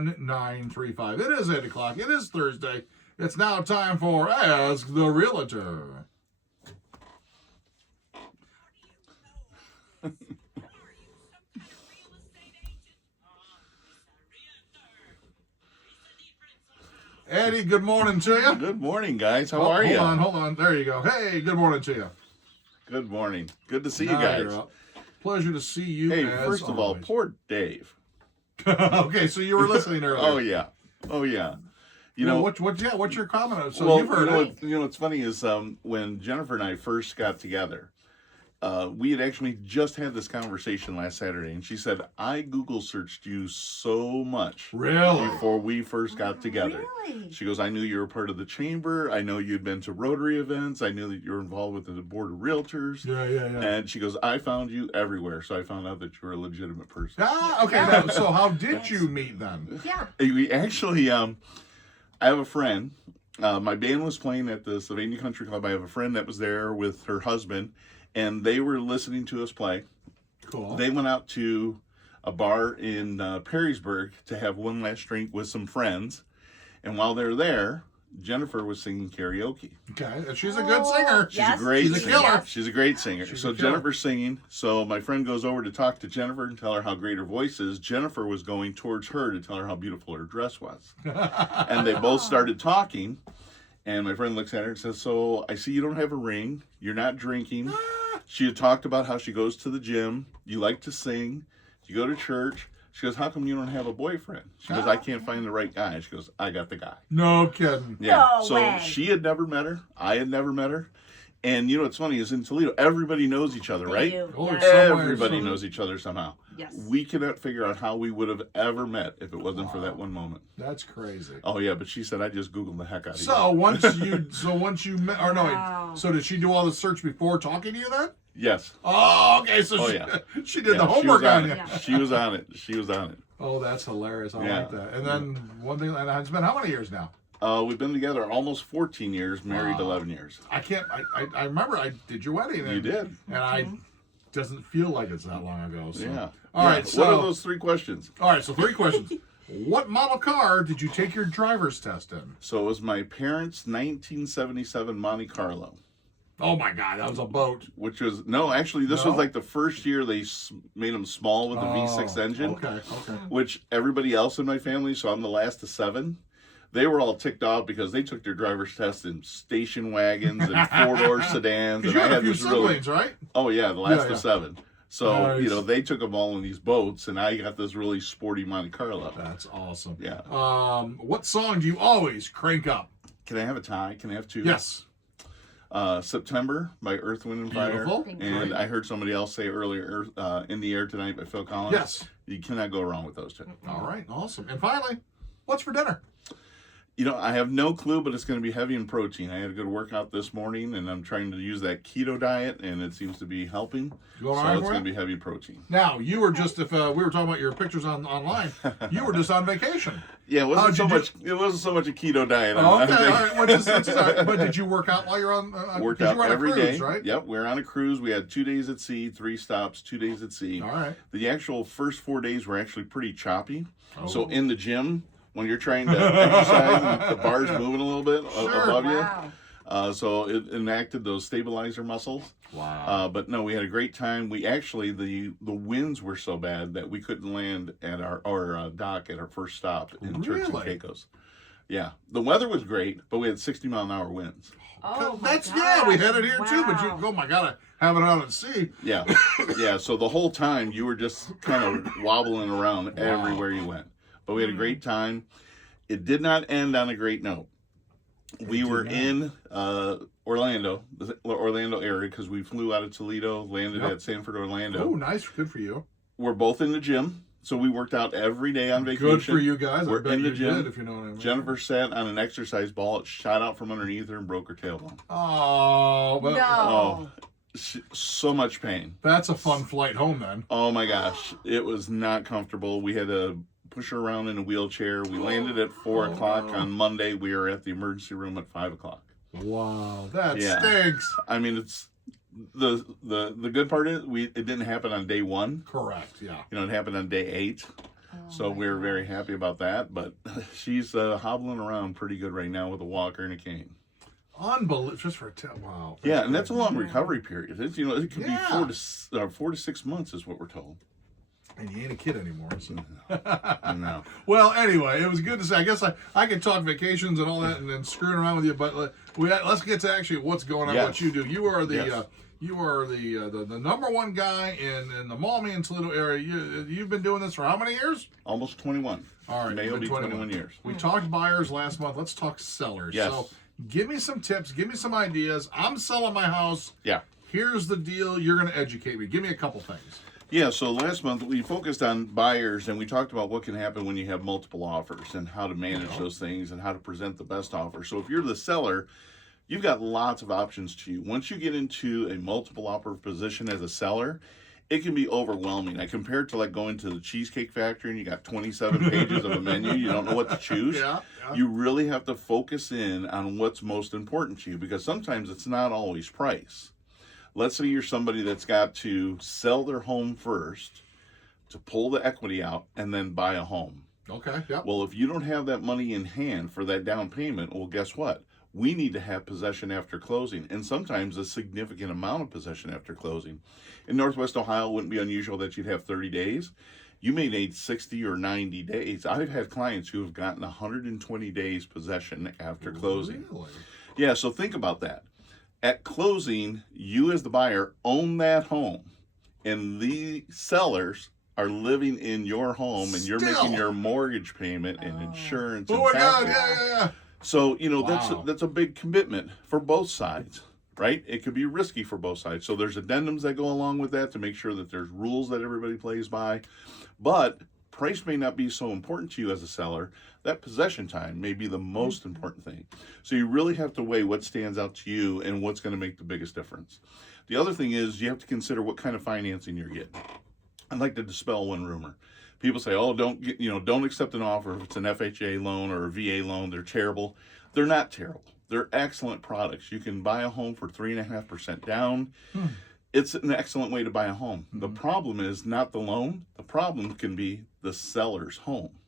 935. It is 8 o'clock. It is Thursday. It's now time for Ask the Realtor. Eddie, good morning to you. Good morning, guys. How are you? Hold on. There you go. Hey, good morning to you. Good morning. Good to see you guys. Pleasure to see you. Hey, first of all, poor Dave. Okay, so you were listening earlier. Oh yeah. What's your comment? So you've heard it. What's funny is when Jennifer and I first got together, we had actually just had this conversation last Saturday, and she said, I Google searched you so much before we first got together. Really? She goes, I knew you were part of the chamber. I know you'd been to Rotary events. I knew that you were involved with the board of realtors. Yeah. And she goes, I found you everywhere. So I found out that you were a legitimate person. Ah, okay. Now, so how did you meet then? Yeah. We actually, I have a friend. My band was playing at the Sylvania Country Club. I have a friend that was there with her husband, and they were listening to us play. Cool. They went out to a bar in Perrysburg to have one last drink with some friends. And while they're there, Jennifer was singing karaoke. Okay, she's a good singer. She's a great She's a singer. killer. She's a great singer. She's So a killer. Jennifer's singing. So my friend goes over to talk to Jennifer and tell her how great her voice is. Jennifer was going towards her to tell her how beautiful her dress was. And they both started talking. And my friend looks at her and says, so I see you don't have a ring. You're not drinking. She had talked about how she goes to the gym. You like to sing. You go to church. She goes, how come you don't have a boyfriend? She goes, I can't find the right guy. She goes, I got the guy. No kidding. Yeah. No So way. she had never met her. I had never met her. And you know what's funny is in Toledo, everybody knows each other, right? Oh, Yes. somewhere, Everybody some- knows each other somehow. Yes. We cannot figure out how we would have ever met if it wasn't for that one moment. That's crazy. Oh yeah, but she said I just Googled the heck out of you. So once you met, or no, Wow. so did she do all the search before talking to you then? Yes. Oh, okay. So Oh, she, yeah. she did Yeah, the homework she was on you. it. She was on it. She was on it. Oh, that's hilarious. I Yeah. like that. And then one thing, and it's been how many years now? We've been together almost 14 years, married Wow. 11 years. I remember I did your wedding. And, You did. And doesn't feel like it's that long ago. So. Yeah. All right. So what are those three questions? All right. So 3 questions. What model car did you take your driver's test in? So it was my parents' 1977 Monte Carlo, Oh my God, that was a boat. which was actually this No? was like the first year they made them small with the V6 engine. Okay. Which everybody else in my family, so I'm the last of 7, they were all ticked off because they took their driver's test in station wagons and 4-door sedans. Because And you I had a had few this siblings, right? oh yeah, the last Yeah. of 7. So, Nice. they took them all in these boats, and I got this really sporty Monte Carlo. That's awesome. Yeah. What song do you always crank up? Can I have a tie? Can I have 2? Yes. September by Earth, Wind, and Fire. Beautiful. Thank you. And I heard somebody else say earlier, In the Air Tonight by Phil Collins. Yes. You cannot go wrong with those 2. All right. Awesome. And finally, what's for dinner? I have no clue, but it's going to be heavy in protein. I had a good workout this morning, and I'm trying to use that keto diet, and it seems to be helping. Going all So right it's for going you? to be heavy protein. Now, you were just, if we were talking about your pictures online, you were just on vacation. Yeah, it wasn't How'd so you much. It wasn't so much a keto diet. Oh, okay, all right. Which is all right. But did you work out while you're on? Worked 'cause out you were on every a cruise, day. right? Yep, we were on a cruise. We had 2 days at sea, 3 stops, 2 days at sea. All right. The actual first 4 days were actually pretty choppy. Oh. So in the gym, when you're trying to exercise, and the bar's moving a little bit Sure. above Wow. you. So it enacted those stabilizer muscles. Wow. But no, we had a great time. We actually, the winds were so bad that we couldn't land at our dock at our first stop in Turks and Really? Caicos. Yeah, the weather was great, but we had 60-mile-an-hour winds. Oh, my That's gosh. we had it here too. But you, Wow. oh my God, I have it out at sea. Yeah, yeah. So the whole time you were just kind of wobbling around everywhere you went. But we had a great time. It did not end on a great note. We were in Orlando, the Orlando area, because we flew out of Toledo, landed Yep. at Sanford, Orlando. Oh, nice. Good for you. We're both in the gym, so we worked out every day on vacation. Good for you guys. I We're bet in the you gym. did, if you know what I mean. Jennifer sat on an exercise ball. It shot out from underneath her and broke her tailbone. Oh, but, No. Oh, so much pain. that's a fun flight home then. Oh my gosh, it was not comfortable. We had to push her around in a wheelchair. We landed at 4 o'clock on Monday. We were at the emergency room at 5 o'clock. Wow, that Yeah. stinks. I mean, it's the good part is it didn't happen on day 1. Correct. Yeah. It happened on day 8. So we're very happy about that. But she's hobbling around pretty good right now with a walker and a cane. Unbelievable! Just for wow. Yeah, and that's a long recovery period. It's, it could be Yeah. 4 to 6 months is what we're told. And you ain't a kid anymore. So. No. Well, anyway, it was good to say. I guess I could talk vacations and all that, and then screwing around with you. But let's get to actually what's going on. Yes. What you do. You are the Yes. the number one guy in the Maumee and Toledo area. You've been doing this for how many years? Almost 21. All right, May will be 21 years. We talked buyers last month. Let's talk sellers. Yes. So give me some tips. Give me some ideas. I'm selling my house. Yeah. Here's the deal. You're going to educate me. Give me a couple things. Yeah, so last month we focused on buyers and we talked about what can happen when you have multiple offers and how to manage those things and how to present the best offer. So if you're the seller, you've got lots of options to you. Once you get into a multiple offer position as a seller, it can be overwhelming. I compare it to like going to the Cheesecake Factory and you got 27 pages of a menu. You don't know what to choose. Yeah. You really have to focus in on what's most important to you because sometimes it's not always price. Let's say you're somebody that's got to sell their home first to pull the equity out and then buy a home. Okay. Yep. Well, if you don't have that money in hand for that down payment, well, guess what? We need to have possession after closing, and sometimes a significant amount of possession after closing. In Northwest Ohio, it wouldn't be unusual that you'd have 30 days. You may need 60 or 90 days. I've had clients who have gotten 120 days possession after closing. Really? Yeah, so think about that. At closing, you as the buyer own that home, and the sellers are living in your home, and you're making your mortgage payment and insurance. Oh and my God! taxes. Yeah. So, Wow. that's a big commitment for both sides, right? It could be risky for both sides. So there's addendums that go along with that to make sure that there's rules that everybody plays by. But price may not be so important to you as a seller. That possession time may be the most important thing. So you really have to weigh what stands out to you and what's going to make the biggest difference. The other thing is you have to consider what kind of financing you're getting. I'd like to dispel one rumor. People say, "Oh, don't accept an offer if it's an FHA loan or a VA loan. They're terrible." They're not terrible. They're excellent products. You can buy a home for 3.5% down. It's an excellent way to buy a home. The problem is not the loan. The problem can be the seller's home.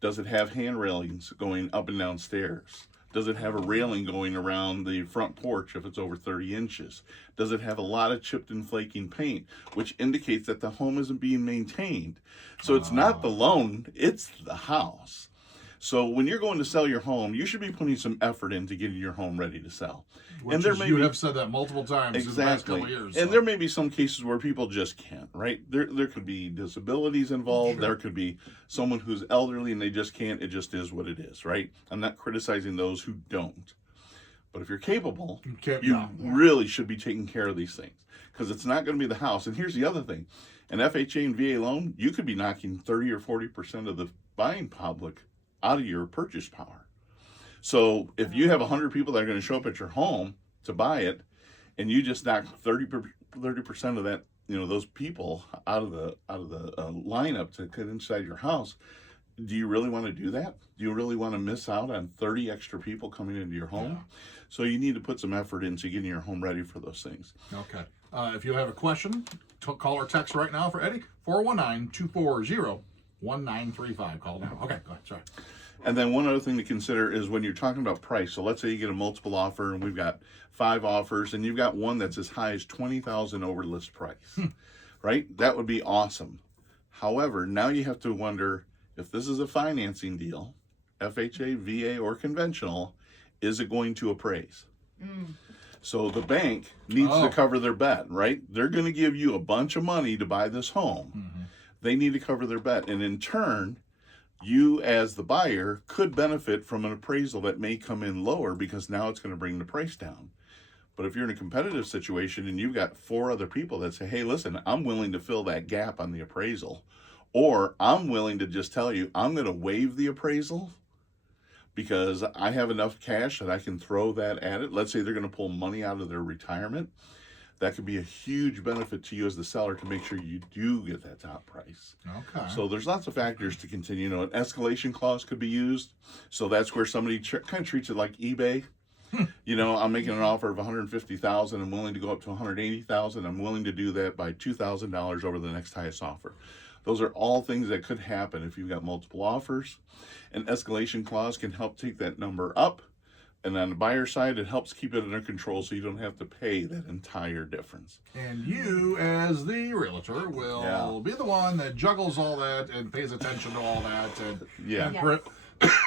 Does it have hand railings going up and down stairs? Does it have a railing going around the front porch if it's over 30 inches? Does it have a lot of chipped and flaking paint, which indicates that the home isn't being maintained? So it's not the loan, it's the house. So when you're going to sell your home, you should be putting some effort into getting your home ready to sell. You have said that multiple times in the past couple of years. And there may be some cases where people just can't, right? There could be disabilities involved. There could be someone who's elderly and they just can't. It just is what it is, right? I'm not criticizing those who don't. But if you're capable, you really should be taking care of these things because it's not going to be the house. And here's the other thing. An FHA and VA loan, you could be knocking 30 or 40% of the buying public out of your purchase power. So if you have 100 people that are going to show up at your home to buy it, and you just knock 30% of that, those people out of the lineup to get inside your house, do you really want to do that? Do you really want to miss out on 30 extra people coming into your home? Yeah. So you need to put some effort into getting your home ready for those things. Okay. If you have a question, call or text right now for Eddie, 419-240-1935. Call now. Okay, go ahead. Sorry. And then one other thing to consider is when you're talking about price. So let's say you get a multiple offer and we've got 5 offers and you've got one that's as high as $20,000 over list price, right? That would be awesome. However, now you have to wonder if this is a financing deal, FHA, VA, or conventional, is it going to appraise? So the bank needs to cover their bet, right? They're going to give you a bunch of money to buy this home. They need to cover their bet. And in turn, you as the buyer could benefit from an appraisal that may come in lower because now it's going to bring the price down. But if you're in a competitive situation and you've got 4 other people that say, "Hey, listen, I'm willing to fill that gap on the appraisal," or I'm willing to just tell you, I'm going to waive the appraisal because I have enough cash that I can throw that at it. Let's say they're going to pull money out of their retirement. That could be a huge benefit to you as the seller to make sure you do get that top price. Okay. So there's lots of factors to continue. An escalation clause could be used. So that's where somebody kind of treats it like eBay. I'm making an offer of $150,000. I'm willing to go up to $180,000. I'm willing to do that by $2,000 over the next highest offer. Those are all things that could happen if you've got multiple offers. An escalation clause can help take that number up. And on the buyer side, it helps keep it under control so you don't have to pay that entire difference. And you, as the realtor, will be the one that juggles all that and pays attention to all that and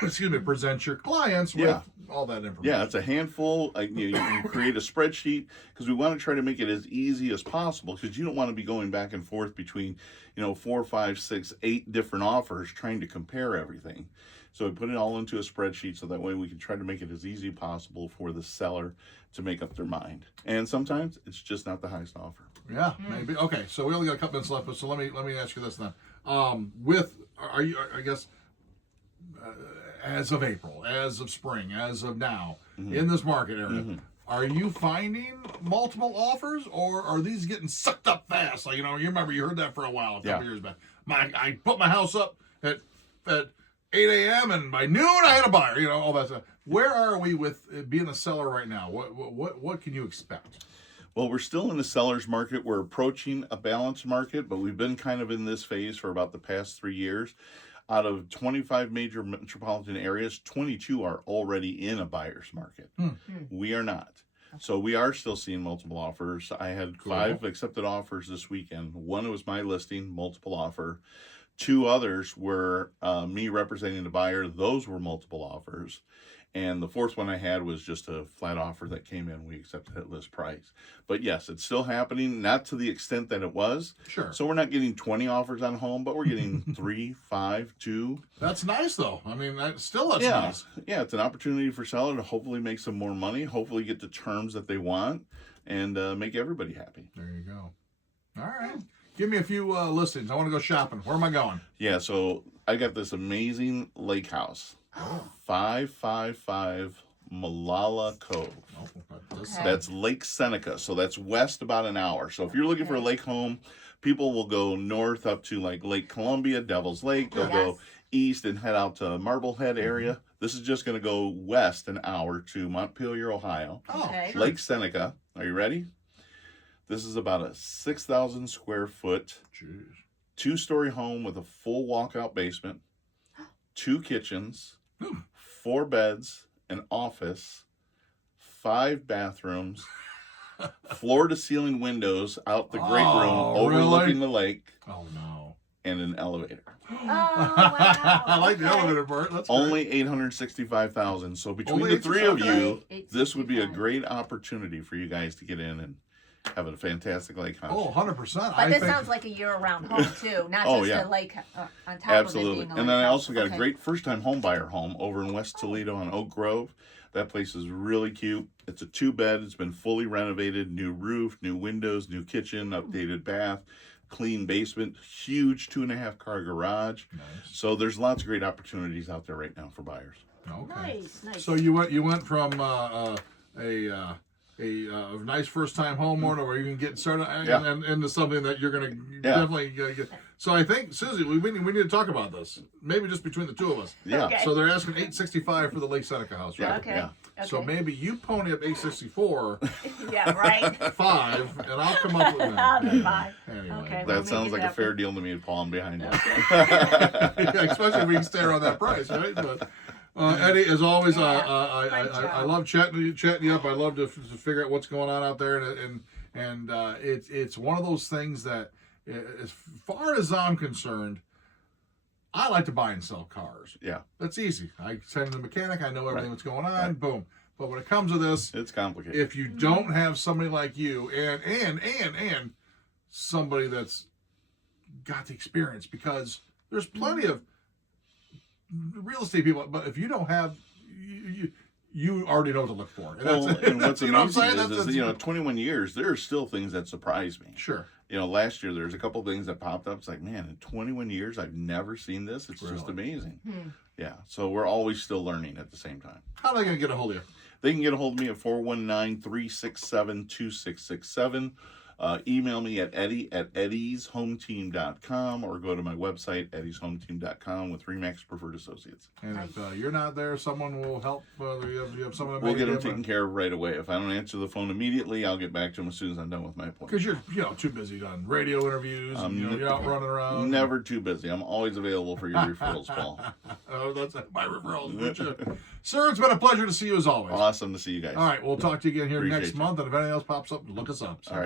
excuse me, present your clients with all that information. Yeah, it's a handful. You create a spreadsheet because we want to try to make it as easy as possible because you don't want to be going back and forth between, 4, 5, 6, 8 different offers trying to compare everything. So we put it all into a spreadsheet so that way we can try to make it as easy as possible for the seller to make up their mind. And sometimes it's just not the highest offer. Yeah, maybe. Okay, so we only got a couple minutes left, but so let me ask you this then. As of April, as of spring, as of now, in this market area, are you finding multiple offers, or are these getting sucked up fast? Like, you remember you heard that for a while, a couple years back. I put my house up at 8 a.m. and by noon I had a buyer, all that stuff. Where are we with being a seller right now? What can you expect? Well, we're still in the seller's market. We're approaching a balanced market, but we've been kind of in this phase for about the past 3 years. Out of 25 major metropolitan areas, 22 are already in a buyer's market. We are not. So we are still seeing multiple offers. I had 5 accepted offers this weekend. One was my listing, multiple offer. 2 others were me representing the buyer. Those were multiple offers. And the 4th one I had was just a flat offer that came in. We accepted at list price. But yes, it's still happening, not to the extent that it was. Sure. So we're not getting 20 offers on a home, but we're getting 3, 5, 2. That's nice, though. I mean, that's nice. Yeah, it's an opportunity for seller to hopefully make some more money, hopefully get the terms that they want, and make everybody happy. There you go. All right. Give me a few listings. I want to go shopping. Where am I going? Yeah, so I got this amazing lake house. 555 Malala Cove. That's Lake Seneca, so that's west about an hour. So if you're looking for a lake home, people will go north up to like Lake Columbia, Devil's Lake. They'll go east and head out to Marblehead area. This is just going to go west an hour to Montpelier, Ohio. Lake Seneca. Are you ready? This is about a 6,000 square foot, 2-story home with a full walkout basement, 2 kitchens, 4 beds, an office, 5 bathrooms, floor-to-ceiling windows out the great room overlooking the lake. Oh, no. And an elevator. Oh, wow. I like the elevator part. That's only $865,000. So between the 3 of you, this would be a great opportunity for you guys to get in and have a fantastic lake house. Oh, 100%. But this sounds like a year-round home, too, not just a lake on top Absolutely. of it being a And then I house. also got a great first-time home buyer home over in West Toledo on Oak Grove. That place is really cute. It's a 2-bed. It's been fully renovated, new roof, new windows, new kitchen, updated bath, clean basement, huge 2.5-car garage. Nice. So there's lots of great opportunities out there right now for buyers. Okay. Nice. So you went from a nice first-time homeowner where you can get started and into something that you're going to definitely get. So I think, Susie, we need to talk about this. Maybe just between the 2 of us. Yeah. Okay. So they're asking $865 for the Lake Seneca house, right? Okay. So maybe you pony up $864, Yeah, right. 5, and I'll come up with I'll do that. 5. Anyway. Okay. That sounds like a fair deal to me, Paul. I'm behind you. Yeah, especially if we can stay around that price, right? But Eddie, as always, I love chatting you up. I love to figure out what's going on out there, and it's one of those things that, as far as I'm concerned, I like to buy and sell cars. Yeah, that's easy. I send the mechanic. I know everything that's going on. Boom. But when it comes to this, it's complicated. If you don't have somebody like you and somebody that's got the experience, because there's plenty of real estate people, but if you don't have, you already know what to look for. And what's amazing is 21 years, there are still things that surprise me. Sure. Last year there's a couple of things that popped up. It's like, man, in 21 years I've never seen this. It's just amazing. Yeah. So we're always still learning at the same time. How are they going to get a hold of you? They can get a hold of me at 419-367-2667. Email me at eddie@eddieshometeam.com or go to my website, eddieshometeam.com with RE/MAX Preferred Associates. And if you're not there, someone will help. You have someone. We'll get them taken care of right away. If I don't answer the phone immediately, I'll get back to them as soon as I'm done with my appointment. Because you're too busy on radio interviews. And, you're out running around. Never too busy. I'm always available for your referrals, Paul. Oh, that's my referrals. Sir, it's been a pleasure to see you as always. Awesome to see you guys. All right, we'll talk to you again here Appreciate next you. month. And if anything else pops up, look us up. All right.